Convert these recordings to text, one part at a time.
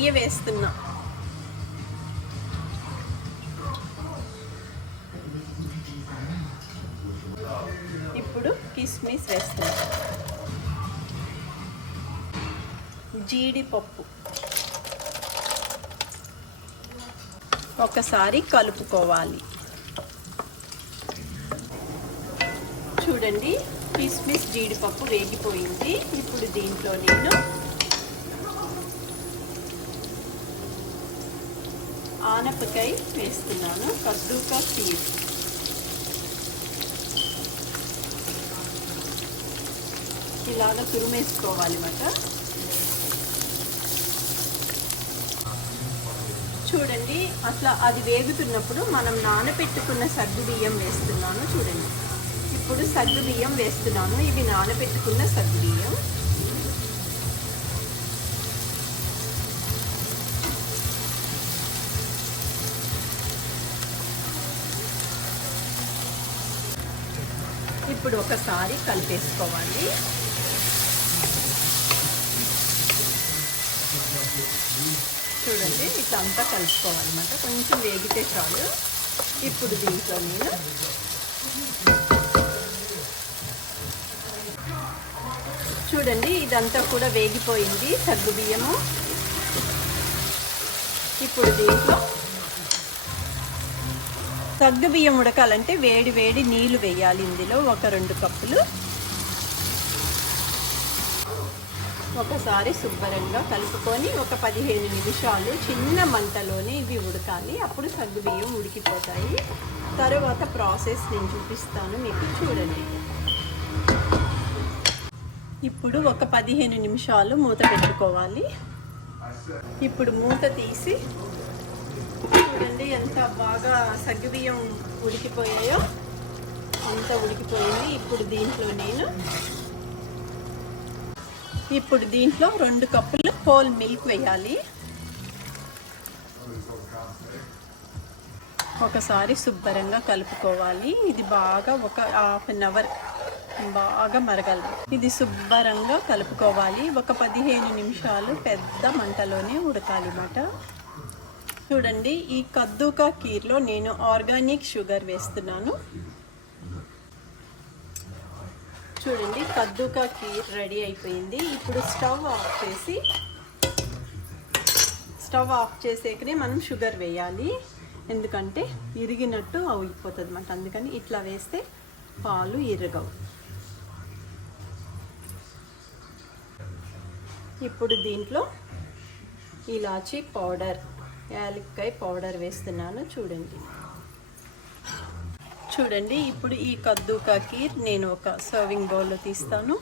నెయ్యి వేస్తున్నా. ఇప్పుడు కిస్మిస్ వేస్తున్నా, జీడిపప్పు. ఒకసారి కలుపుకోవాలి. చూడండి, కిస్మిస్ జీడిపప్పు వేగిపోయింది. ఇప్పుడు దీంట్లో నేను ఆనపకాయ వేస్తున్నాను, కద్దూకా కీర్. ఇలాగ తురిమేసుకోవాలన్నమాట. చూడండి, అట్లా అది వేగుతున్నప్పుడు మనం నానబెట్టుకున్న సగ్గు బియ్యం వేస్తున్నాను. చూడండి, ఇప్పుడు సగ్గు బియ్యం వేస్తున్నాను. ఇవి నానబెట్టుకున్న సగ్గు బియ్యం. ఇప్పుడు ఒకసారి కలిపేసుకోవాలి. చూడండి, ఇట్లా అంతా కలుపుకోవాలన్నమాట. కొంచెం వేగితే చాలు. ఇప్పుడు దీంట్లో నేను చూడండి, ఇదంతా కూడా వేగిపోయింది సగ్గు బియ్యము. ఇప్పుడు దీంట్లో సగ్గు బియ్యం ఉడకాలంటే వేడి వేడి నీళ్లు వేయాలి. ఇందులో ఒక 2 కప్పులు. ఒకసారి శుభ్రంగా కలుపుకొని ఒక 15 నిమిషాలు చిన్న మంటలోనే ఇవి ఉడకాలి. అప్పుడు సగ్గు బియ్యం ఉడికిపోతాయి. తర్వాత ప్రాసెస్ నేను చూపిస్తాను మీకు. చూడండి, ఇప్పుడు ఒక 15 నిమిషాలు మూత పెట్టుకోవాలి. ఇప్పుడు మూత తీసి చూడండి ఎంత బాగా సగ్గుబియ్యం ఉడికిపోయాయో. అంత ఉడికిపోయింది. ఇప్పుడు దీంట్లో 2 కప్పులు హోల్ మిల్క్ వేయాలి. ఒకసారి శుభ్రంగా కలుపుకోవాలి. ఇది బాగా ఒక ½ అవర్ బాగా మరగాలి. ఇది శుభ్రంగా కలుపుకోవాలి. ఒక 15 నిమిషాలు పెద్ద మంటలోనే ఉడకాలి అన్నమాట. చూడండి, ఈ కద్దూకా కీర్లో నేను ఆర్గానిక్ షుగర్ వేస్తున్నాను. చూడండి, కద్దూకా కీర్ రెడీ అయిపోయింది. ఇప్పుడు స్టవ్ ఆఫ్ చేసేకనే మనం షుగర్ వేయాలి. ఎందుకంటే ఇరిగినట్టు అయిపోతుంది అన్నమాట. అందుకని ఇట్లా వేస్తే పాలు ఇరగవు. ఇప్పుడు దీంట్లో ఇలాచీ పౌడర్, యాలక్కాయ పౌడర్ వేస్తున్నాను. చూడండి, ఇప్పుడు ఈ కద్దూకా కీర్ నేను ఒక సర్వింగ్ బౌల్లో తీస్తాను.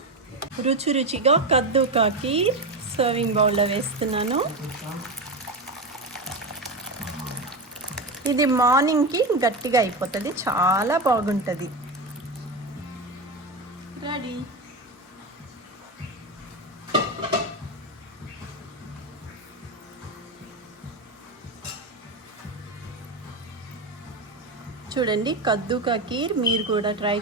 రుచిగా కద్దూకా కీర్ సర్వింగ్ బౌల్లో వేస్తున్నాను. ఇది మార్నింగ్కి గట్టిగా అయిపోతుంది, చాలా బాగుంటుంది. రెడీ. చూడండి, కద్దూకా కీర్ మీరు కూడా ట్రై